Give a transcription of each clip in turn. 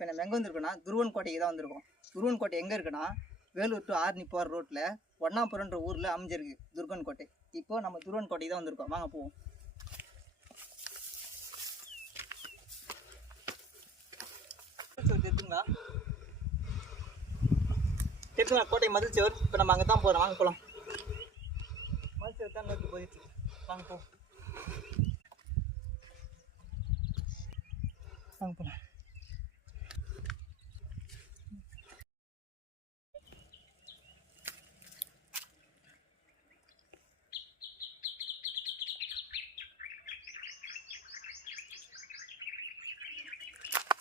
இப்போ நம்ம எங்கே வந்திருக்கோன்னா துருவன் கோட்டைக்கு தான் வந்திருக்கோம். துருவன் கோட்டை எங்கே இருக்குன்னா வேலூர் டு ஆரணி போகிற ரோட்டில் ஒன்னாபுரம்ன்ற ஊரில் அமைஞ்சிருக்கு துருவன் கோட்டை. இப்போ நம்ம துருவன் கோட்டைக்கு தான் வந்திருக்கோம். வாங்க போவோம். தெரிஞ்சுங்களா கோட்டை மதில் சேவர். இப்போ நம்ம அங்கே தான் போகிறோம். வாங்க போகலாம். மதில் சேவர் தான் நோக்கி போயிடுச்சு. வாங்க போவோம். வாங்க போகலாம்.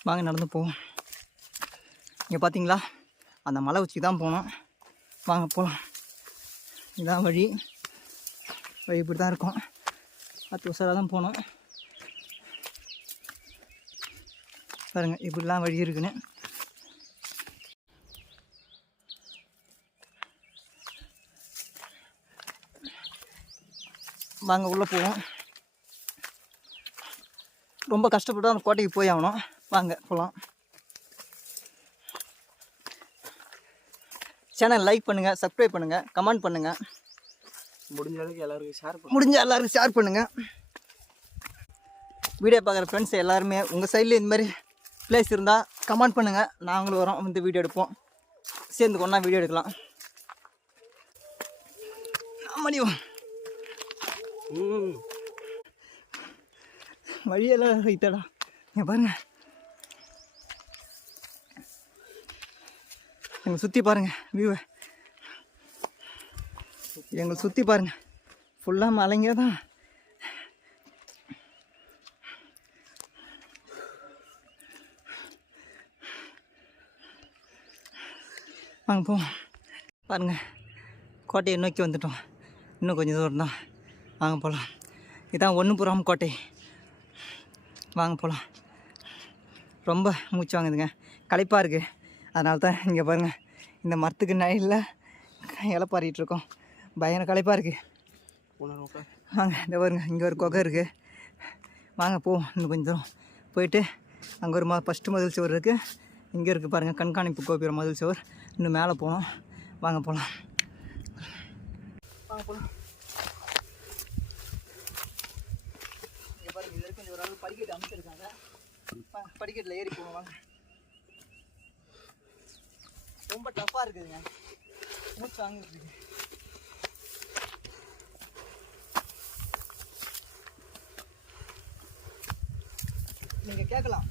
வாங்க நடந்து போவோம். இங்கே பார்த்தீங்களா அந்த மலை உச்சி தான் போனோம். வாங்க போகலாம். இதான் வழி இப்படி தான் இருக்கும். 10 வருஷம் தான் போனோம். பாருங்கள் இப்படிலாம் வழி இருக்குன்னு. வாங்க உள்ளே போவோம். ரொம்ப கஷ்டப்பட்டு அந்த கோட்டைக்கு போய் ஆகணும். வாங்க போகலாம். சேனல் லைக் பண்ணுங்கள், சப்ஸ்கிரைப் பண்ணுங்கள், கமெண்ட் பண்ணுங்கள். முடிஞ்ச எல்லாருக்கும் ஷேர் பண்ணுங்கள். வீடியோ பார்க்குற ஃப்ரெண்ட்ஸ் எல்லாருமே உங்கள் சைடில் இந்த மாதிரி பிளேஸ் இருந்தால் கமெண்ட் பண்ணுங்கள். நாங்களும் வரோம், வந்து வீடியோ எடுப்போம். சேர்ந்து ஒன்றா வீடியோ எடுக்கலாம். ஆமாடியும் வழியெல்லாம் வைத்தடா. இங்கே பாருங்கள், எங்களை சுற்றி பாருங்கள் வியூவை. எங்களை சுற்றி பாருங்கள், ஃபுல்லாக மலைங்க தான். வாங்க போவோம். பாருங்கள் கோட்டையை நோக்கி வந்துட்டோம். இன்னும் கொஞ்சம் தூரம் தான். வாங்க போகலாம். இதுதான் ஒன்றுபுரம் கோட்டை. வாங்க போகலாம். ரொம்ப மூச்சு வாங்குதுங்க, களைப்பாக இருக்குது. அதனால தான் இங்கே பாருங்கள் இந்த மரத்துக்கு நைலில் இலைப்பாரிகிட்ருக்கோம். பயங்கர களைப்பாக இருக்குது. வாங்க இந்த பாருங்க, இங்கே ஒரு குகை இருக்குது. வாங்க போவோம். இன்னும் கொஞ்சம் தூரம் போயிட்டு அங்கே ஒரு ஃபஸ்ட்டு மதில் சுவர் இருக்குது. இங்கே இருக்குது பாருங்கள் கண்காணிப்பு கோபுரம் மதில் சுவர். இன்னும் மேலே போகணும். வாங்க போகலாம். வாங்க போகலாம். இங்கே பாருங்கள் இது வரைக்கும் ஒரு அளவு படிக்கட்டு அமைச்சிருக்காங்க. படிக்கட்டில் ஏறி போவோம். வாங்க. ரொம்ப டஃப்பாக இருக்குதுங்க, மூச்சு வாங்கிட்டு. நீங்கள் கேட்கலாம்,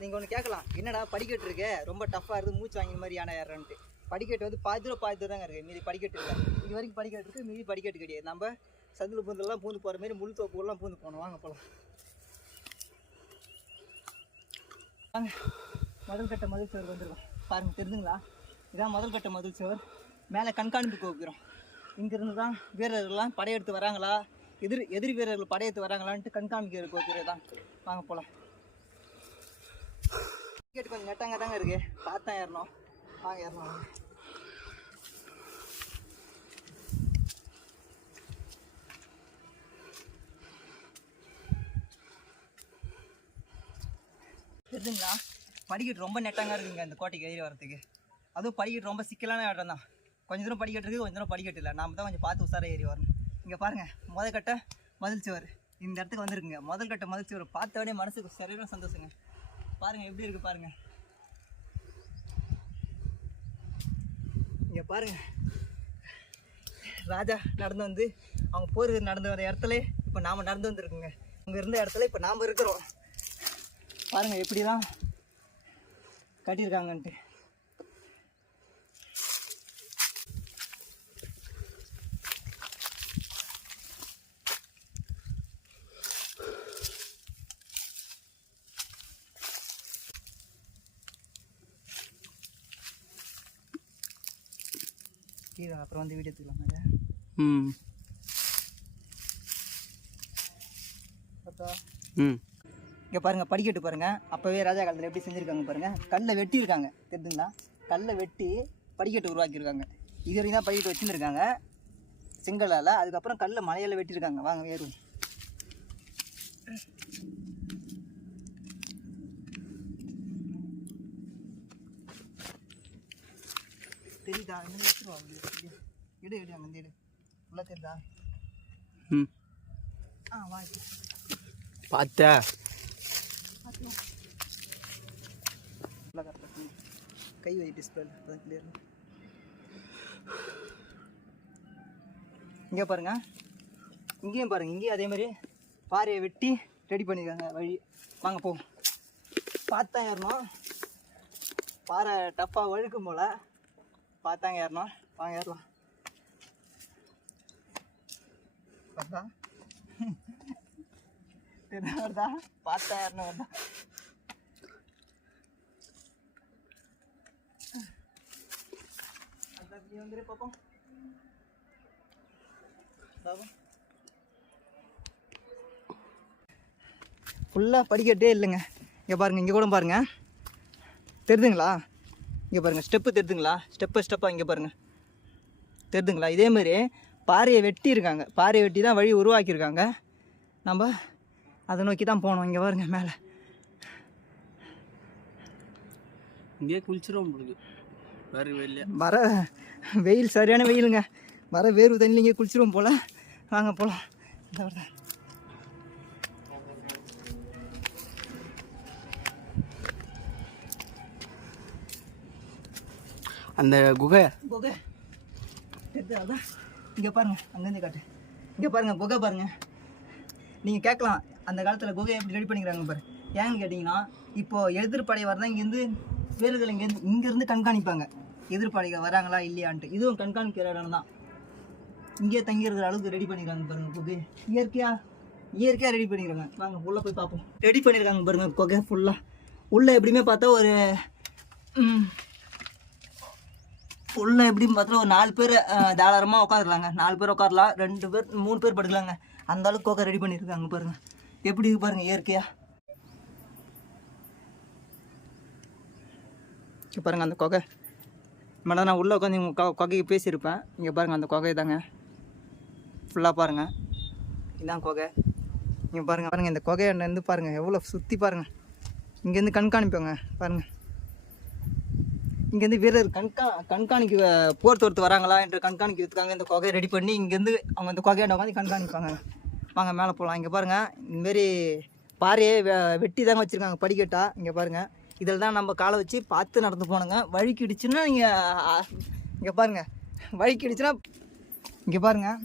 நீங்கள் ஒன்று கேட்கலாம், என்னடா படிக்கட்டு இருக்கு ரொம்ப டஃப்பாக இருக்குது, மூச்சு வாங்கின மாதிரி யானை ஏறன்ட்டு. படிக்கட்டு வந்து பாதி தூரம் தாங்க இருக்குது. மீதி படிக்கட்டு இல்லை. இது வரைக்கும் படிக்கட்டு இருக்குது, மீதி படிக்கட்டு கிடையாது. நம்ம சந்தில் பூந்தெல்லாம் பூந்து போகிற மாதிரி முள் தோப்புலாம் பூந்து போகணும். வாங்க போகலாம். வாங்க முதல் கட்ட மதில் சுவர் வந்துருக்கோம். பாருங்கள் தெரிஞ்சுங்களா, இதான் முதல் கட்ட மதில் சுவர். மேலே கண்காணிப்பு கோபுரம். இங்கேருந்து தான் வீரர்கள்லாம் படையெடுத்து வராங்களா, எதிரி வீரர்கள் படையெடுத்து வராங்களான்ட்டு கண்காணிக்கிற கோபுரம் தான். வாங்க போகலாம். டிக்கெட் கொஞ்சம் நெட்டாங்க தாங்க இருக்குது, பார்த்து தான் ஏறணும். வாங்க ஏறணும். வாங்க. தெரிஞ்சுங்களா, படிக்கட்டு ரொம்ப நெட்டாங்க இருக்குங்க இந்த கோட்டைக்கு ஏறி வரத்துக்கு. அதுவும் படிக்கட்டு ரொம்ப சிக்கலான இடம் தான். கொஞ்சம் தூரம் படிக்கட்டு இருக்குது, கொஞ்சம் தூரம் படிக்கட்டு இல்லை. நாம் தான் கொஞ்சம் பார்த்து உசாராக ஏறி வரணும். இங்கே பாருங்கள் முதல் கட்ட மதில் சுவர் இந்த இடத்துக்கு வந்துருக்குங்க. முதல் கட்ட மதில் சுவர் பார்த்தோடனே மனசுக்கு சரியான சந்தோஷங்க. பாருங்கள் எப்படி இருக்குது பாருங்கள். இங்கே பாருங்கள் ராஜா நடந்து வந்து அவங்க போர் நடந்து வர இடத்துல இப்போ நாம் நடந்து வந்துருக்குங்க. அங்கே இருந்த இடத்துல இப்போ நாம் இருக்கிறோம். பாருங்கள் எப்படி தான் கட்டியிருக்காங்கன்ட்டு. கீழே அப்புறம் வந்து வீடியோ எடுத்துக்கலாம். இங்கே பாருங்கள் படிக்கட்டு பாருங்கள். அப்போவே ராஜா காலத்தில் எப்படி செஞ்சுருக்காங்க பாருங்கள். கல்லை வெட்டியிருக்காங்க தெரிஞ்சுங்களா. கல்லை வெட்டி படிக்கட்டு உருவாக்கியிருக்காங்க. இது வரைக்கும் தான் படிக்கட்டு வச்சுருக்காங்க செங்கலால். அதுக்கப்புறம் கல்லை மலையில் வெட்டியிருக்காங்க. வாங்க ஏறும். தெரியுதா? இன்னும் வச்சுருவா எடு எடு அங்கே எடு உள்ள தெரியுதா? ம் வா பார்த்தா கை வை டிஸ்பிளே கிளியர். இங்கே பாருங்க, இங்கேயும் பாருங்க, இங்கேயும் அதே மாதிரி பாறையை வெட்டி ரெடி பண்ணியிருக்காங்க வழி. வாங்க போ. பார்த்தான் ஏறணும், பாறை டப்பாக வழுக்கும் போல் பார்த்தாங்க ஏறணும். வாங்க ஏறலாம். பார்த்தா வருதா? பார்த்தா ஏறணும் வருதா? வந்துரு பார்ப்போம். ஃபுல்லாக படிக்கட்டே இல்லைங்க. இங்கே பாருங்கள், இங்கே கூட பாருங்கள், தெரியுதுங்களா? இங்கே பாருங்கள், ஸ்டெப்பு தெரியுதுங்களா? ஸ்டெப்பாக இங்கே பாருங்கள், தெரியுதுங்களா? இதேமாரி பாறையை வெட்டி இருக்காங்க, பாறையை வெட்டி தான் வழி உருவாக்கியிருக்காங்க. நம்ம அதை நோக்கி தான் போனோம். இங்கே பாருங்க மேலே, இங்கேயே குளிச்சிடும் முடியுது. வர வெயில் சரியான வெயிலுங்க, வர வேர்வு தண்ணியில் இங்கே குளிச்சிருவோம் போல். வாங்க போகலாம். அந்த குகை அதான் இங்கே பாருங்கள், அங்கேருந்து காட்டு. இங்கே பாருங்கள் குகை பாருங்கள். நீங்கள் கேட்கலாம், அந்த காலத்தில் குகையை எப்படி ரெடி பண்ணிக்கிறாங்க பாரு. ஏன்னு கேட்டிங்கன்னா, இப்போது எதிர்ப்படை வரதான் இங்கேருந்து வீரர்கள் இங்கேருந்து கண்காணிப்பாங்க, எதிர்ப்படைகள் வராங்களா இல்லையான்ட்டு. இதுவும் கண்காணிக்கிற இடம் தான். இங்கேயே தங்கி இருக்கிற அளவுக்கு ரெடி பண்ணிக்கிறாங்க பாருங்கள் குகை. இயற்கையாக ரெடி பண்ணிக்கிறாங்க. வாங்க உள்ளே போய் பார்ப்போம். ரெடி பண்ணியிருக்காங்க பாருங்கள் குகை ஃபுல்லாக. உள்ளே எப்படியுமே பார்த்தா ஒரு உள்ளே எப்படின்னு பார்த்தா ஒரு 4 பேர் தாராளமாக உட்காந்துருலாங்க. 4 பேர் உட்காரலாம், 2 பேர் 3 பேர் படுக்கலாங்க. அந்த அளவுக்கு குகை ரெடி பண்ணியிருக்காங்க பாருங்கள். எப்படி இருக்கு பாருங்கள் இயற்கையாக. இங்கே பாருங்கள் அந்த குகை. மேடம் நான் உள்ளே உட்காந்து குகைக்கு பேசியிருப்பேன். இங்கே பாருங்கள் அந்த குகை தாங்க ஃபுல்லாக பாருங்கள். இதுதான் குகை. இங்கே பாருங்கள் இந்த குகையிலேருந்து பாருங்கள் எவ்வளோ சுற்றி பாருங்கள். இங்கேருந்து கண்காணிப்பாங்க பாருங்கள். இங்கேருந்து வீரர் கண்காணிக்க போர் தொடுத்து வராங்களா என்று கண்காணிக்கிறதுக்காக இந்த குகையை ரெடி பண்ணி இங்கேருந்து அவங்க இந்த குகையாண்ட உட்காந்து கண்காணிப்பாங்க. வாங்க மேலே போகலாம். இங்கே பாருங்கள், இந்தமாரி பாறையை வெட்டி தாங்க வச்சுருக்காங்க படிக்கட்டா. இங்கே பாருங்கள், இதில் தான் நம்ம காலை வச்சு பார்த்து நடந்து போனோங்க. வழுக்கிடுச்சுன்னா நீங்கள் இங்கே பாருங்கள், வழுக்கிடுச்சுன்னா இங்கே பாருங்கள்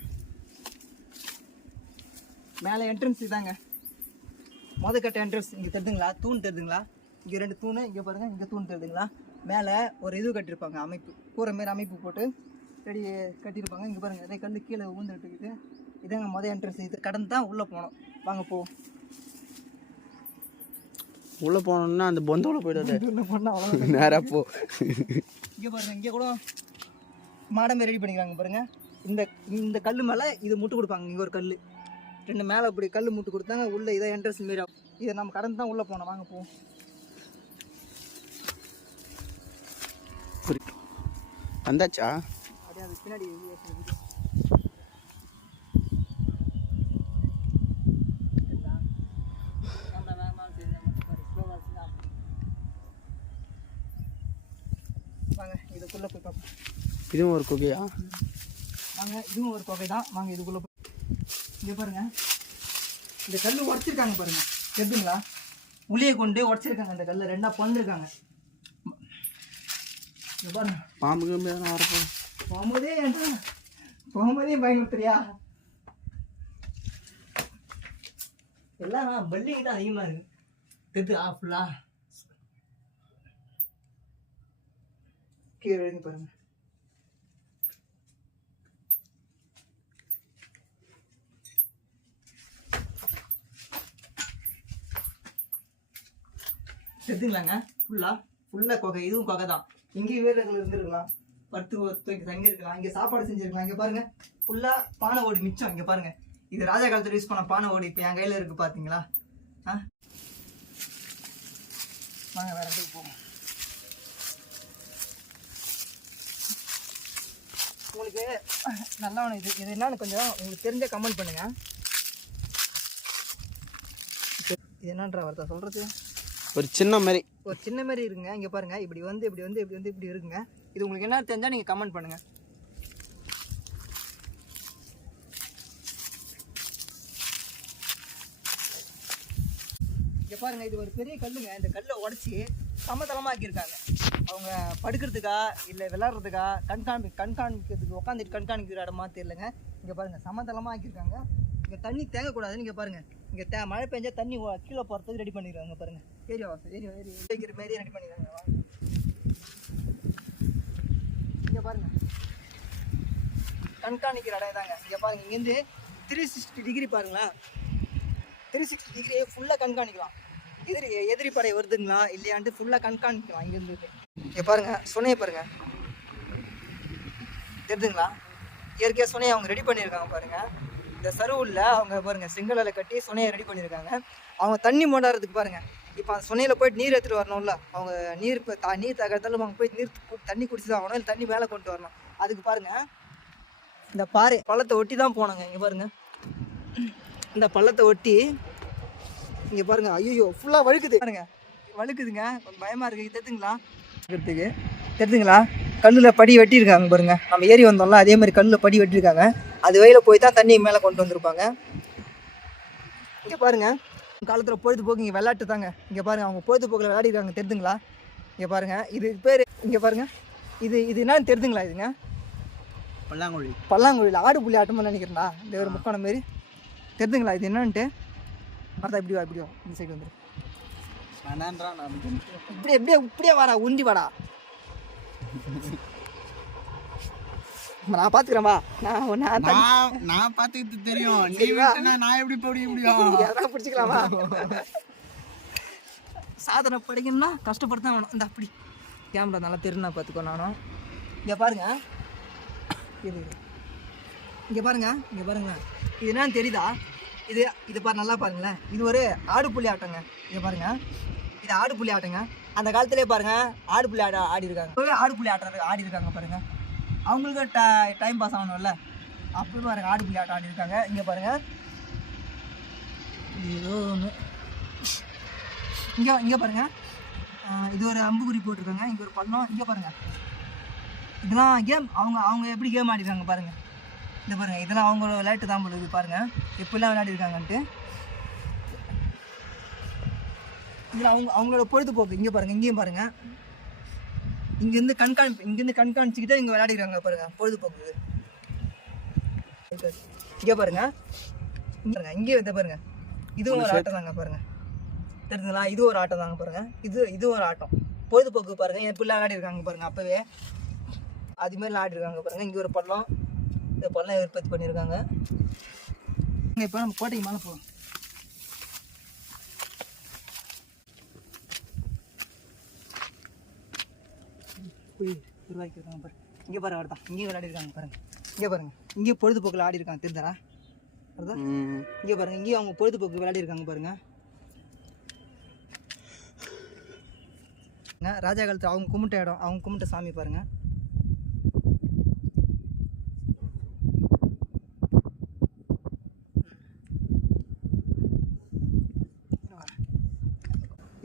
மேலே என்ட்ரன்ஸ் இதாங்க, கட்ட என்ட்ரன்ஸ். இங்கே தெரியுதுங்களா? தூண் தெரியுதுங்களா? இங்கே 2 தூண். இங்கே பாருங்கள், இங்கே தூண் தெரியுதுங்களா? மேலே ஒரு இது கட்டியிருப்பாங்க, அமைப்பு கூரை மாரி அமைப்பு போட்டு ரெடி கட்டியிருப்பாங்க. இங்கே பாருங்கள், அதே கல் கீழே ஊந்துட்டுக்கிட்டு. இதாங்க என்ட்ரன்ஸ். இது கடந்து தான் உள்ளே போனோம். வாங்க போவோம். உள்ளே போனோம்னா அந்த பொந்தோட போய்ட்டு உள்ளே போனால் அவ்வளோ நேராக போ. இங்கே பாருங்கள், இங்கே கூட மாடமே ரெடி பண்ணிக்கிறாங்க பாருங்கள். இந்த கல் மேலே இது முட்டு கொடுப்பாங்க. இங்கே ஒரு கல் 2 மேலே இப்படி கல் முட்டு கொடுத்தாங்க. உள்ளே இதை என்ட்ரன்ஸ் மாரி. இதை நம்ம கடந்து தான் உள்ளே போனோம். வாங்க போவோம். வந்தாச்சா? அப்படியே அது பின்னாடி வாங்க இதுக்குள்ளே போய் பார்ப்போம். இதுவும் ஒரு குகையா? வாங்க, இதுவும் ஒரு குகை தான். வாங்க இதுக்குள்ளே போய். இங்கே பாருங்கள், இந்த கல் உடச்சிருக்காங்க பாருங்கள், தெரியுதுங்களா? உளியை கொண்டு உடச்சிருக்காங்க. அந்த கல்லை 2ஆக பிளந்துருக்காங்க. இங்கே பாருங்க, பாம்புக்கு வரப்போ போகும்போதே பயன்படுத்துறியா? எல்லாம் பல்லிங்க தான் அதிகமாக இருக்கு. தெரியுது ஃபுல்லாக கீழே எழுதி பாருங்க. தெரியுதுங்களாங்க? ஃபுல்லாக குகை. இதுவும் குகை தான். இங்கேயும் வீரர்கள் இருந்துருக்கலாம், படுத்து தங்கி இருக்கலாம், இங்கே சாப்பாடு செஞ்சுருக்கலாம். இங்கே பாருங்க, ஃபுல்லாக பானை ஓடி மிச்சம். இங்கே பாருங்க, இது ராஜா காலத்தில் யூஸ் பண்ண பானை ஓடி இப்போ என் கையில் இருக்குது பார்த்தீங்களா? வாங்க வேற இடத்துக்கு போவோம். உங்களுக்கு நல்லா இது என்னன்னு கொஞ்சம் உங்களுக்கு தெரிஞ்ச கமெண்ட் பண்ணுங்க. இது என்னன்ற வார்த்தை சொல்கிறது? ஒரு சின்ன மாதிரி. ஒரு சின்ன மாதிரி இருக்குங்க. இங்கே பாருங்கள், இப்படி வந்து இப்படி வந்து இப்படி வந்து இப்படி இருக்குங்க. இது உங்களுக்கு என்ன தெரிஞ்சால் நீங்கள் கமெண்ட் பண்ணுங்கள். இங்கே பாருங்கள், இது ஒரு பெரிய கல்லுங்க. இந்த கல்லை உடச்சி சமதளமாக ஆக்கியிருக்காங்க. அவங்க படுக்கிறதுக்கா இல்லை விளாட்றதுக்கா கண்காணிக்கிறதுக்கு உட்காந்துட்டு கண்காணிக்கிற இடமா தெரியலங்க. இங்கே பாருங்கள், சமதளமாக ஆக்கியிருக்காங்க. இங்கே தண்ணி தேங்கக்கூடாதுன்னு இங்கே பாருங்கள். இங்கே மழை பெஞ்சா தண்ணி கீழே போகிறதுக்கு ரெடி பண்ணிடுறாங்க பாருங்கள். ஏரியா வாசல் வைக்கிற மாரி ரெடி பண்ணிடுறாங்க. இங்கே பாருங்கள், கண்காணிக்கிற இடம் தாங்க. இங்கே பாருங்கள், இங்கேருந்து 360 டிகிரி பாருங்களேன். 360 டிகிரி ஃபுல்லாக கண்காணிக்கலாம். எதிரி படை வருதுங்களா இல்லையான்ட்டு ஃபுல்லாக கண்காணிக்கலாம் இங்கேருந்து. இங்கே பாருங்கள், சுனையை பாருங்கள், தெரியுதுங்களா? இயற்கையாக சுனையை அவங்க ரெடி பண்ணியிருக்காங்க பாருங்கள். இந்த சருவில் அவங்க பாருங்கள் செங்கலால் கட்டி சுனையை ரெடி பண்ணியிருக்காங்க. அவங்க தண்ணி மோண்டாடுறதுக்கு பாருங்கள். இப்போ அந்த சுனையில் போய்ட்டு நீர் எடுத்துகிட்டு வரணும்ல, அவங்க நீர் நீர் தகத்தாலும் அவங்க போய் தண்ணி குடிச்சு தான் ஆகணும், இல்லை தண்ணி மேலே கொண்டு வரணும். அதுக்கு பாருங்கள், இந்த பாறை பள்ளத்தை ஒட்டி தான் போனாங்க. இங்கே பாருங்கள், இந்த பள்ளத்தை ஒட்டி இங்கே பாருங்கள். ஐயோ ஃபுல்லாக வழுக்குது பாருங்க, வழுக்குதுங்க. கொஞ்சம் பயமாக இருக்குது. தெரிஞ்சுங்களா? கல்லில் படி வெட்டியிருக்காங்க பாருங்கள். நம்ம ஏறி வந்தோம்ல, அதே மாதிரி கல்லில் படி வெட்டியிருக்காங்க. அது வழியில் போய் தான் தண்ணி மேலே கொண்டு வந்திருப்பாங்க. இங்கே பாருங்கள், காலத்தில் பொழுதுபோக்கு இங்கே விளையாட்டு தாங்க. இங்கே பாருங்கள், அவங்க பொழுதுபோக்கில் விளையாடிருக்காங்க. தெரிஞ்சுங்களா? இங்கே பாருங்கள், இது பேர் இங்கே பாருங்கள், இது என்னன்னு தெரிஞ்சுங்களா? இதுங்க பல்லாங்குழியில் ஆடு புள்ளி ஆட்டமாக நினைக்கிறேன்டா. இந்த ஒரு முக்கான மாரி தெரிஞ்சுங்களா? இது என்னன்ட்டு பார்த்தா இப்படியோ இந்த சைடு வந்துடும். இப்படியே வாடா, உண்டி வாடா. நான் பார்த்துக்கிறேன், வா. நான் பார்த்துக்கிட்டு தெரியும். நான் எப்படி போட முடியும்? எதாவது பிடிச்சிக்கலாமா? சாதனை படிக்கணும்னா கஷ்டப்பட்டு தான் வேணும். இந்த அப்படி கேமரா நல்லா தெரியுன்னா பார்த்துக்கோ. நானும் இங்கே பாருங்க, இங்கே பாருங்க, இது என்னன்னு தெரியுதா? இது பாரு, நல்லா பாருங்களேன். இது ஒரு ஆடு புள்ளி ஆட்டங்க. இங்கே பாருங்க, இது ஆடு புள்ளி ஆட்டங்க. அந்த காலத்திலே பாருங்க, ஆடு புள்ளி ஆடி இருக்காங்க. ஆடு புள்ளி ஆடி இருக்காங்க பாருங்க. அவங்களுக்கு டைம் பாஸ் ஆகணும்ல, அப்படி பாருங்க ஆடு புள்ளி ஆட்டம் ஆடி இருக்காங்க. இங்கே பாருங்க, ஏதோ ஒன்று இங்கே பாருங்க, இது ஒரு அம்புக்குறி போட்டிருக்காங்க. இங்கே ஒரு பள்ளம். இங்கே பாருங்க, இதெல்லாம் கேம். அவங்க எப்படி கேம் ஆடிருக்காங்க பாருங்க. இந்த பாருங்கள், இதெல்லாம் அவங்களோட விளையாட்டு தான் போடுது பாருங்கள், எப்படிலாம் விளையாடிருக்காங்கன்ட்டு. இதில் அவங்களோட பொழுதுபோக்கு. இங்கே பாருங்கள், இங்கேயும் பாருங்கள், இங்கேருந்து கண்காணிச்சிக்கிட்டே இங்கே விளையாடிருக்காங்க பாருங்கள், பொழுதுபோக்கு. இங்கே பாருங்கள், இங்கே வந்து பாருங்கள், இதுவும் ஒரு ஆட்டம் தாங்க பாருங்கள். தெரிஞ்சுங்களா? இது ஒரு ஆட்டம் தாங்க பாருங்கள். இது ஒரு ஆட்டம், பொழுதுபோக்கு பாருங்கள். எப்படிலாம் விளையாடிருக்காங்க பாருங்கள். அப்போவே அதுமாரி விளையாடிருக்காங்க பாருங்கள். இங்கே ஒரு பள்ளம், இந்த பள்ளம் உற்பத்தி பண்ணியிருக்காங்க. இப்போ நம்ம கோட்டைக்கு மேலே போகலாம். உருவாக்கியிருக்காங்க பாரு. இங்கே பாரு, வருதான், இங்கேயும் விளையாடிருக்காங்க பாருங்கள். இங்கே பாருங்கள், இங்கேயும் பொழுதுபோக்கில் ஆடி இருக்காங்க. தெரிஞ்சாரா? வருதா? இங்கே பாருங்கள், இங்கேயும் அவங்க பொழுதுபோக்கு விளையாடிருக்காங்க பாருங்கள். ராஜா காலத்தில் அவங்க கும்பிட்ட இடம், அவங்க கும்பிட்ட சாமி பாருங்கள்.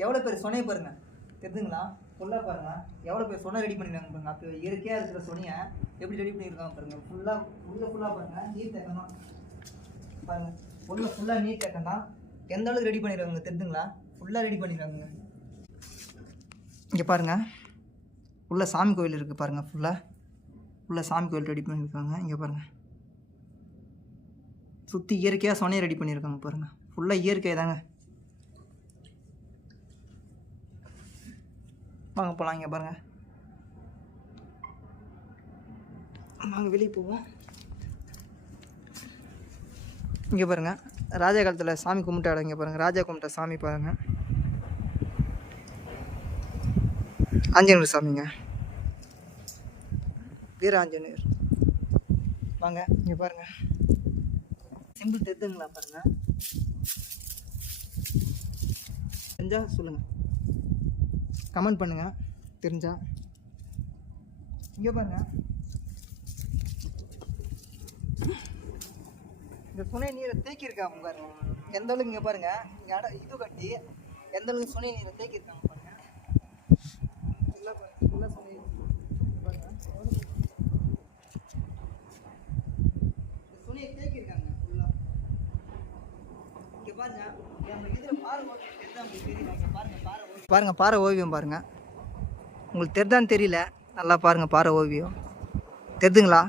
எவ்வளோ பேர் சொனையை பாருங்கள். தெரிஞ்சுங்களா? ஃபுல்லாக பாருங்கள், எவ்வளோ பேர் சொனை ரெடி பண்ணியிருக்காங்க பாருங்கள். அப்போ இயற்கையாக இருக்கிற சொனையை எப்படி ரெடி பண்ணியிருக்காங்க பாருங்கள். ஃபுல்லாக பாருங்கள், நீர் தேக்கம் தான் பாருங்கள். ஃபுல்லாக நீர் தேக்கம் தான். எந்த அளவுக்கு ரெடி பண்ணிடுறாங்க தெரிஞ்சுங்களா? ஃபுல்லாக ரெடி பண்ணிடுறாங்க. இங்கே பாருங்கள், உள்ள சாமி கோயில் இருக்குது பாருங்கள். ஃபுல்லாக சாமி கோயில் ரெடி பண்ணியிருக்காங்க. இங்கே பாருங்கள், சுற்றி இயற்கையாக சொனையை ரெடி பண்ணியிருக்காங்க பாருங்கள். ஃபுல்லாக இயற்கை தாங்க. வாங்க போகலாம். இங்கே பாருங்கள், வாங்க வெளியே போவோம். இங்கே பாருங்கள், ராஜா காலத்தில் சாமி கும்பிட்ட இடம். இங்கே பாருங்கள், ராஜா கும்பிட்ட சாமி பாருங்கள். ஆஞ்சநேயர் சாமிங்க, வீர ஆஞ்சநேயர். வாங்க இங்கே பாருங்கள், சிம்பிள் தெரிஞ்சுங்களா பாருங்கள். தெரிஞ்சால் சொல்லுங்கள், கமெண்ட் பண்ணுங்கள் தெரிஞ்சா. இங்கே பாருங்கள், இந்த துணை நீரை தேக்கியிருக்காங்க பாருங்க. எந்த அளவுக்கு இங்கே பாருங்கள், இங்கே இது கட்டி எந்த அளவுக்கு சுனை நீரை தேக்கியிருக்காங்க பாருங்க. ஃபுல்லாக பாருங்க, ஃபுல்லாக சுனை பாருங்க. சுனையை தேக்கியிருக்காங்க ஃபுல்லாக. இங்கே பாருங்க, நம்ம இதில் பாறை ஓவியம் தெரியுதா உங்களுக்கு தெரியல? பாருங்க பாறை ஓவியம் பாருங்க. உங்களுக்கு தெரிதான்னு தெரியல, நல்லா பாருங்க பாறை ஓவியம் தெரிதுங்களா?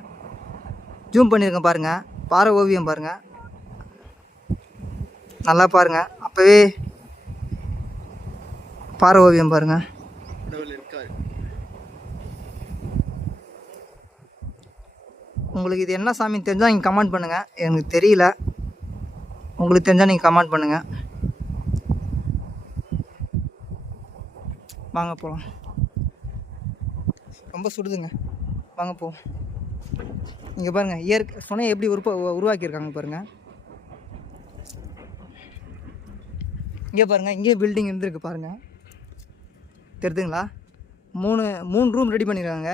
ஜூம் பண்ணியிருக்கேன் பாருங்க, பாறை ஓவியம் பாருங்க, நல்லா பாருங்க. அப்பவே பாறை ஓவியம் பாருங்க. உங்களுக்கு இது என்ன சாமின்னு தெரிஞ்சால் நீங்கள் கமெண்ட் பண்ணுங்கள். எனக்கு தெரியல, உங்களுக்கு தெரிஞ்சால் நீங்கள் கமெண்ட் பண்ணுங்கள். வாங்க போகலாம். ரொம்ப சுடுதுங்க, வாங்க போ. இங்கே பாருங்கள் இயற்கை சுனையை எப்படி உருவாக்கியிருக்காங்க பாருங்கள். இங்கே பாருங்கள், இங்கே பில்டிங் இருந்திருக்கு பாருங்கள், தெரியுதுங்களா? மூணு ரூம் ரெடி பண்ணியிருக்காங்க.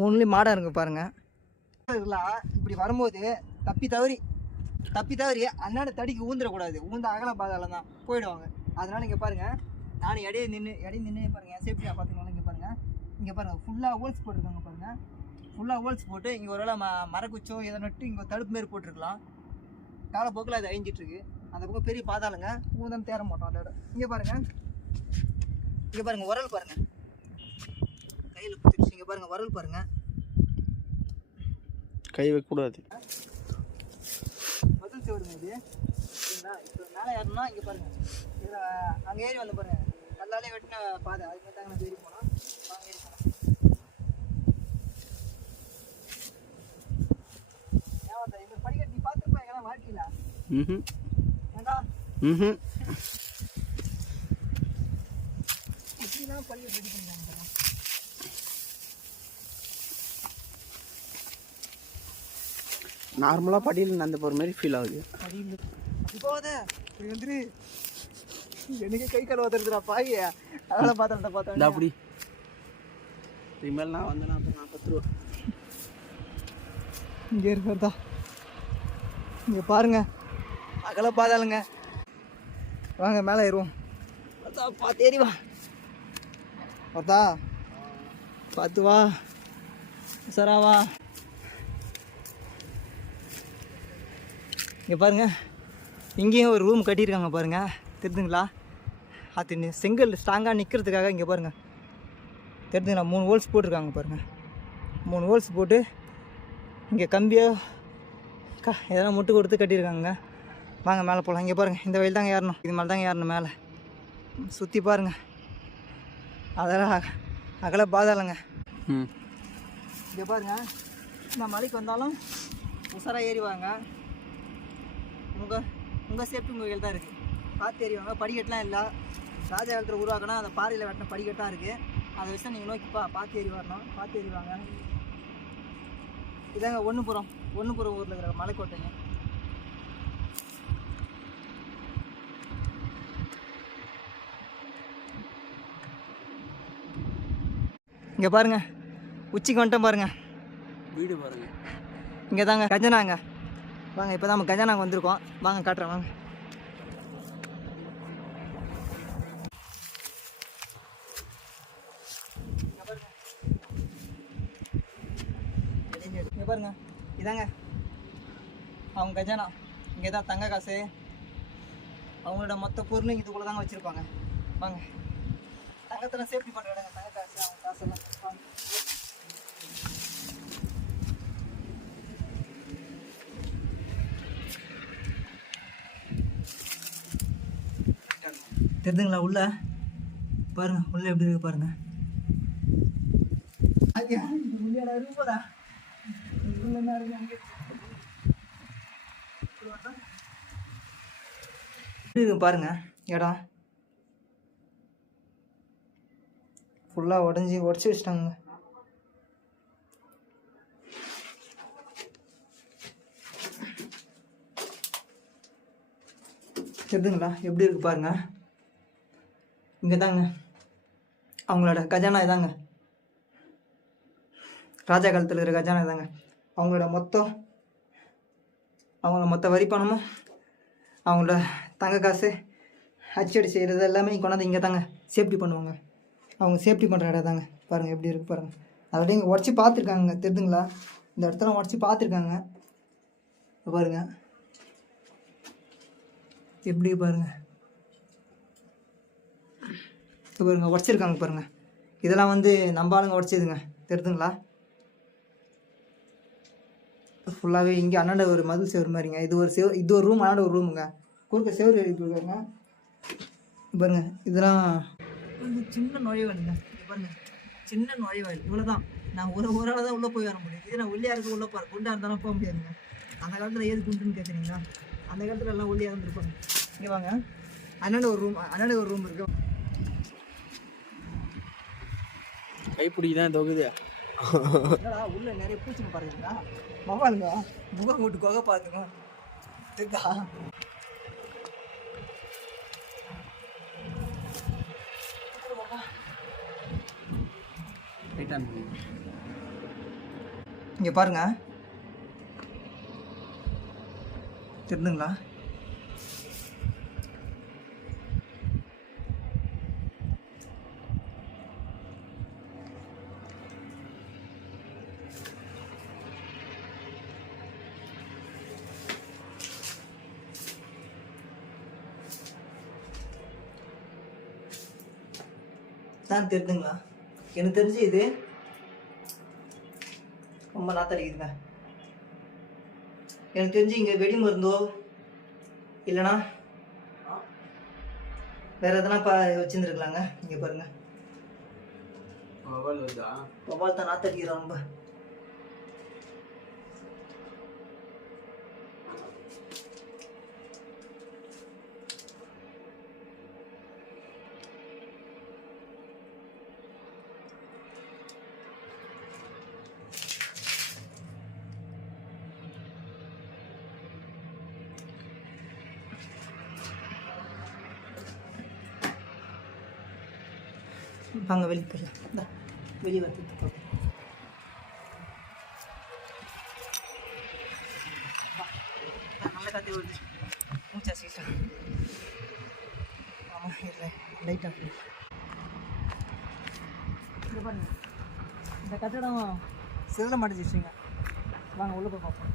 3லேயும் மாடம் இருக்குது பாருங்கள். இப்படி வரும்போது தப்பி தவறி அண்ணாட தடிக்கு ஊந்துடக்கூடாது. ஊந்த அகல பாதாளம் தான் போயிடுவாங்க. அதனால் இங்கே பாருங்கள், நான் இடையே நின்று பாருங்கள், சேஃப்டியாக பார்த்துக்கணும். இங்கே பாருங்கள் ஃபுல்லாக ஹோல்ஸ் போட்டிருக்காங்க பாருங்கள். ஃபுல்லாக ஹோல்ஸ் போட்டு இங்கே ஒரு வேளை மரக்குச்சோ எதை நட்டு இங்கே தடுப்பு மாரி போட்டிருக்கலாம். காலப்போக்கில் அது அழிஞ்சிட்ருக்கு. அந்த பக்கம் பெரிய பாதாளங்க, ஊந்தம் தேர மாட்டோம் அந்த இடம். இங்கே பாருங்கள் உரல் பாருங்கள், கையில் குத்திடுச்சு. இங்கே பாருங்கள் உரல் பாருங்கள், கை வைக்கக்கூடாது. மதில் செவருங்க இது. சரிங்களா? இப்போ மேலே ஏறணும்னா இங்கே பாருங்கள், இதில் அங்கே ஏறி வந்து பாருங்கள், கல்லாலே வெட்டின பாதை. அதுக்கு தாங்க நான் ஏறி போனோம். வாங்க ஏறி போனோம். ஏன் இந்த படிக்கட்டு நீ பார்த்துருப்பா எங்கெல்லாம் வாழ்க்கையில்? ஏண்டா இப்படிலாம் படிக்கட்டு ரெடி பண்ணிட்டாங்க. நார்மலாக படியில் நடந்து போகிற மாதிரி ஃபீல் ஆகுது. படியில் இப்போத இப்படி வந்துரு, எனக்கு கை கால் வந்துருக்குறா பாய். அதெல்லாம் பார்த்தேன் அப்படி இதுமாதிரி நான் வந்தேன்னா அப்புறம் 40 ரூபா. இங்கே இருக்கிறதா, இங்கே பாருங்க அகல பாதாளுங்க. வாங்க மேலே ஏறுவோம். பார்த்து ஏறி வா, பார்த்தா பார்த்து வா சராவா. இங்கே பாருங்கள், இங்கேயும் ஒரு ரூம் கட்டியிருக்காங்க பாருங்கள், தெரியுதுங்களா? அது செங்கல் ஸ்ட்ராங்காக நிற்கிறதுக்காக. இங்கே பாருங்கள், தெரியுதுங்களா? 3 ஹோல்ஸ் போட்டிருக்காங்க பாருங்கள். 3 ஹோல்ஸ் போட்டு இங்கே கம்பியாக எதனா முட்டு கொடுத்து கட்டியிருக்காங்க. வாங்க மேலே போகலாம். இங்கே பாருங்கள், இந்த வயல் தாங்க ஏறணும், இது மேலே தாங்க ஏறணும். மேலே சுற்றி பாருங்கள், அதெல்லாம் அகல பாதாளங்க. இங்கே பாருங்கள், இந்த மலைக்கு வந்தாலும் உசராக ஏறி வாங்க. உங்கள் சேஃப்டி உங்கள் கையில் தான் இருக்குது. பார்த்து ஏறிவாங்க. படிக்கட்டுலாம் இல்லை, ராஜா காலத்தில் உருவாக்கினா அந்த பாறையில் வெட்டின படிக்கட்டாக இருக்குது. அதை வச்சு நீங்கள் நோக்கி பார்த்து ஏறி வரணும். பார்த்து ஏறிவாங்க. இதாங்க ஒன்றுபுறம் ஊரில் இருக்கிற மலைக்கோட்டைங்க. இங்கே பாருங்கள், உச்சிக்கு வந்துட்டோம் பாருங்கள். வீடு பாருங்கள், இங்கே தாங்க கஜனாங்க. வாங்க, இப்போ தான் நம்ம கஜானாங்க வந்திருக்கோம். வாங்க காட்டுறேன் வாங்க. இங்கே பாருங்க, இதாங்க அவங்க கஜானா. இங்கே தான் தங்க காசு, அவங்களோட மொத்த பொருளும் இதுக்குள்ளே தாங்க வச்சுருப்பாங்க. வாங்க, தங்கத்தில் சேஃப்டி பண்ணுற இடங்க, தங்க காசு அவங்க காசெல்லாம். வாங்க. தெரியுதுங்களா? உள்ள பாருங்க, உள்ள எப்படி இருக்கு பாருங்க. பாருங்க, இடம் ஃபுல்லாக உடச்சி வச்சுட்டாங்க. தெரியுதுங்களா எப்படி இருக்கு பாருங்க. இங்கே தாங்க அவங்களோட கஜானா. இதாங்க ராஜா காலத்தில் இருக்கிற கஜானா. இதாங்க அவங்களோட மொத்த வரி பணமும், அவங்களோட தங்க காசு, ஹச்சடி செய்கிறது எல்லாமே கொண்டாந்து இங்கே தாங்க சேஃப்டி பண்ணுவாங்க. அவங்க சேஃப்டி பண்ணுற இடம் தாங்க. பாருங்கள் எப்படி இருக்குது பாருங்கள். ஆல்ரெடி இங்கே உடச்சி பார்த்துருக்காங்க தெரியுதுங்களா? இந்த இடத்துல உடச்சி பார்த்துருக்காங்க. பாருங்கள் எப்படி பாருங்கள். பாருங்கள் உடச்சிருக்காங்க பாருங்கள். இதெல்லாம் வந்து நம்ம ஆளுங்க உடச்சிதுங்க தெரியுதுங்களா? ஃபுல்லாகவே இங்கே அண்ணாண்ட ஒரு மதில் செவரு மாதிரிங்க. இது ஒரு ரூம், அண்ணாண்ட ஒரு ரூமுங்க. குறுக்க செவரு எழுதிருக்காங்க பாருங்க. இதெல்லாம் கொஞ்சம் சின்ன நுழைவாயிலுங்க. பாருங்க சின்ன நுழைவாயில் இவ்வளோ தான். நான் ஒரு ஆளாக தான் உள்ளே போய் வர முடியும். இது நான் ஒல்லியாக இருக்க உள்ளே போகிறேன். குண்டாக இருந்தாலும் போக முடியாதுங்க. அந்த காலத்தில் ஏது குண்டுன்னு கேட்குறீங்களா? அந்த காலத்தில் எல்லாம் ஒல்லியாக இருந்துருப்பாங்க. இங்கே வாங்க, அண்ணாண்ட ஒரு ரூம் இருக்கு. கைப்பிடி தான் தொகுது. என்னடா உள்ள நிறைய பூச்சிங்க பாருங்களா? மொபாலுங்க முகம் போட்டு கொகை பார்த்துங்க தெரியுதா? இங்கே பாருங்க தெரியுதுங்களா? தான் தெரியுதுங்களா? எனக்கு தெரிஞ்சு இது ரொம்ப நாத்தடிக்குதுங்க. எனக்கு தெரிஞ்சு இங்கே வெடி மருந்தோ இல்லைனா வேற எதனா வச்சுருந்துருக்கலாங்க. இங்கே பாருங்க வவால் தான் நாத்தடிக்கிறோம் ரொம்ப. வாங்க வெளியே போயிடலாம். வெளியே வந்து நல்ல காற்று வருது. மூச்சா சீசா. ஆமாம் இல்லை லைட்டாக இது பாருங்க. இந்த கட்டடம் சிதற மாட்டேச்சிங்க. வாங்க உள்ள போய் பார்ப்போம்.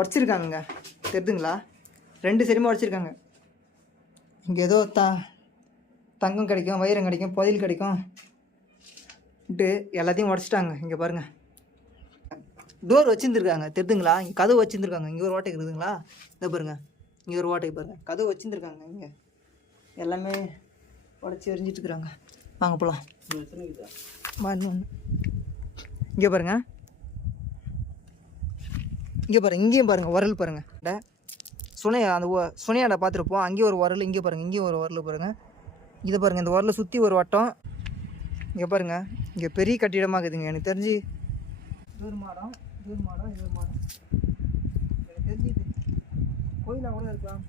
உடச்சிருக்காங்க தெரியுதுங்களா? 2 சைடுமா உடச்சிருக்காங்க. இங்கே ஏதோ தங்கம் கிடைக்கும், வைரம் கிடைக்கும், புதையல் கிடைக்கும் எல்லாத்தையும் உடச்சிட்டாங்க. இங்கே பாருங்கள் டோர் வச்சுருந்துருக்காங்க தெரியுதுங்களா? இங்கே கதவு வச்சுருந்துருக்காங்க. இங்கே ஒரு ஓட்டை இருக்குதுங்களா? இதை பாருங்கள் இங்கே ஒரு ஓட்டை பாருங்கள். கதவு வச்சுருந்துருக்காங்க. இங்கே எல்லாமே உடச்சி எரிஞ்சிட்டு இருக்கிறாங்க. வாங்க போகலாம். இங்கே பாருங்கள், இங்கே பாருங்கள், இங்கேயும் பாருங்கள் உரல் பாருங்கள். அந்த சுனையாடை பார்த்துருப்போம். அங்கேயும் ஒரு உரல், இங்கே பாருங்கள், இங்கேயும் ஒரு உரல் பாருங்கள். இதை பாருங்கள், இந்த உரலை சுற்றி ஒரு வட்டம். இங்கே பாருங்கள், இங்கே பெரிய கட்டிடமாக இருக்குதுங்க. எனக்கு தெரிஞ்சு இது ஒரு மாடம். எனக்கு தெரிஞ்சு இது கோயிலாக கூட இருக்கலாம்.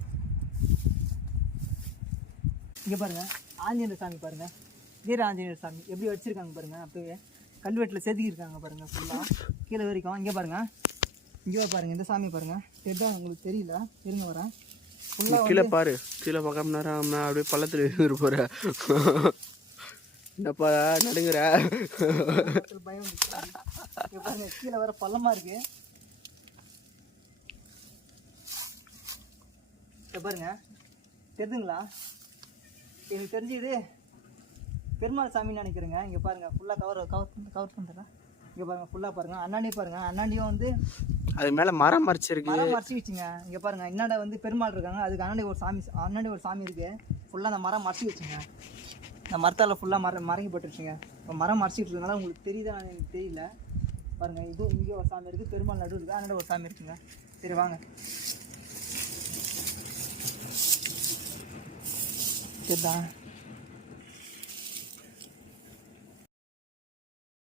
இங்கே பாருங்கள் ஆஞ்சநேயர் சாமி பாருங்கள். வீர ஆஞ்சநேயர் சாமி எப்படி வச்சுருக்காங்க பாருங்கள். அப்போவே கல்வெட்டில் செதுக்கியிருக்காங்க பாருங்கள் ஃபுல்லாக கீழே வரைக்கும். இங்கே பாருங்கள், இங்கே பாருங்கள் இந்த சாமி பாருங்கள். தெரிதான் உங்களுக்கு தெரியல, இருங்க வரேன். ஃபுல்லாக கீழே பாரு, கீழே பார்க்காம நேரம் அப்படியே பள்ளத்தில் இருந்து போகிற என்னப்பா நடுங்குற பயம். இங்கே பாருங்க கீழே வர பள்ளமாக இருக்குது. இங்கே பாருங்க தெரியுதுங்களா? எனக்கு தெரிஞ்சு இது பெருமாள் சாமின்னு நினைக்கிறேங்க. இங்கே பாருங்கள் ஃபுல்லாக கவர் பண்ணுறேன். இங்கே பாருங்கள் ஃபுல்லாக பாருங்கள். அண்ணாண்டி பாருங்கள், அண்ணாண்டியும் வந்து அது மேலே மரம் மறைச்சிருக்கு, மரம் மறைச்சி வச்சுங்க. இங்கே பாருங்கள் இன்னாண்ட வந்து பெருமாள் இருக்காங்க, அதுக்கு அண்ணாண்டி ஒரு சாமி இருக்குது. ஃபுல்லாக அந்த மரம் மறைச்சி வச்சுங்க. இந்த மரத்தால் ஃபுல்லாக மறங்கி போட்டுருச்சுங்க. இப்போ மரம் மறைச்சிட்டு இருக்கனால உங்களுக்கு தெரியுதா எனக்கு தெரியல. பாருங்கள் இதுவும் இங்கே ஒரு சாமி இருக்குது, பெருமாள் நடுவு இருக்குது, அண்ணாண்ட ஒரு சாமி இருக்குங்க. சரி வாங்க. சரிதான்